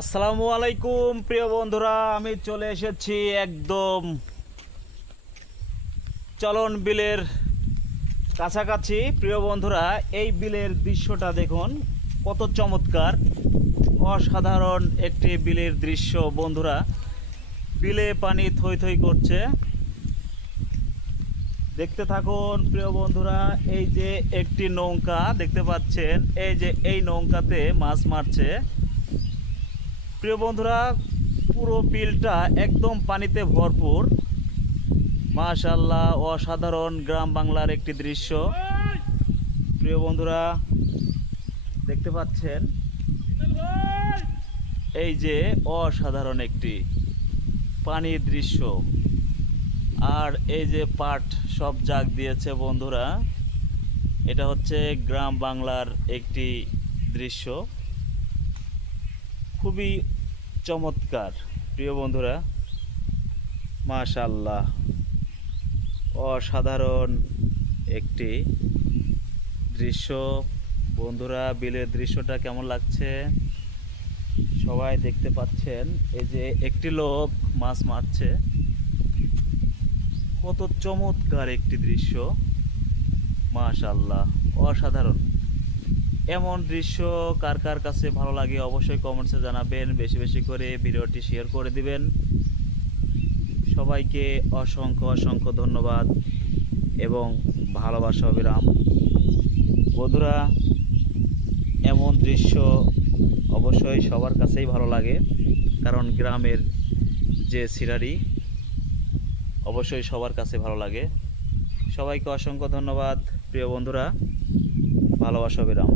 আসসালামু আলাইকুম প্রিয় বন্ধুরা, আমি চলে এসেছি একদম চলন বিলের কাছাকাছি। প্রিয় বন্ধুরা, এই বিলের দৃশ্যটা দেখুন, কত চমৎকার, অসাধারণ একটি বিলের দৃশ্য। বন্ধুরা, বিলে পানি থই থই করছে, দেখতে থাকুন। প্রিয় বন্ধুরা, এই যে একটি নৌকা দেখতে পাচ্ছেন, এই যে এই নৌকাতে মাছ মারছে। প্রিয় বন্ধুরা, পুরো বিলটা একদম পানিতে ভরপুর। মাশাআল্লাহ, অসাধারণ গ্রাম বাংলার একটি দৃশ্য। প্রিয় বন্ধুরা, দেখতে পাচ্ছেন এই যে অসাধারণ একটি পানির দৃশ্য। আর এই যে পাট সব জাগ দিয়েছে বন্ধুরা, এটা হচ্ছে গ্রাম বাংলার একটি দৃশ্য, খুবই চমৎকার। প্রিয় বন্ধুরা, মাশাআল্লাহ, অসাধারণ একটি দৃশ্য। বন্ধুরা, বিলের দৃশ্যটা কেমন লাগছে সবাই দেখতে পাচ্ছেন। এই যে একটি লোক মাছ মারছে, কত চমৎকার একটি দৃশ্য। মাশাআল্লাহ, অসাধারণ। এমন দৃশ্য কার কার কাছে ভালো লাগে অবশ্যই কমেন্টসে জানাবেন। বেশি বেশি করে ভিডিওটি শেয়ার করে দিবেন। সবাইকে অসংখ্য অসংখ্য ধন্যবাদ এবং ভালোবাসা অবিরাম। বন্ধুরা, এমন দৃশ্য অবশ্যই সবার কাছেই ভালো লাগে, কারণ গ্রামের যে সিনারি অবশ্যই সবার কাছে ভালো লাগে। সবাইকে অসংখ্য ধন্যবাদ প্রিয় বন্ধুরা, ভালোবাসা অবিরাম।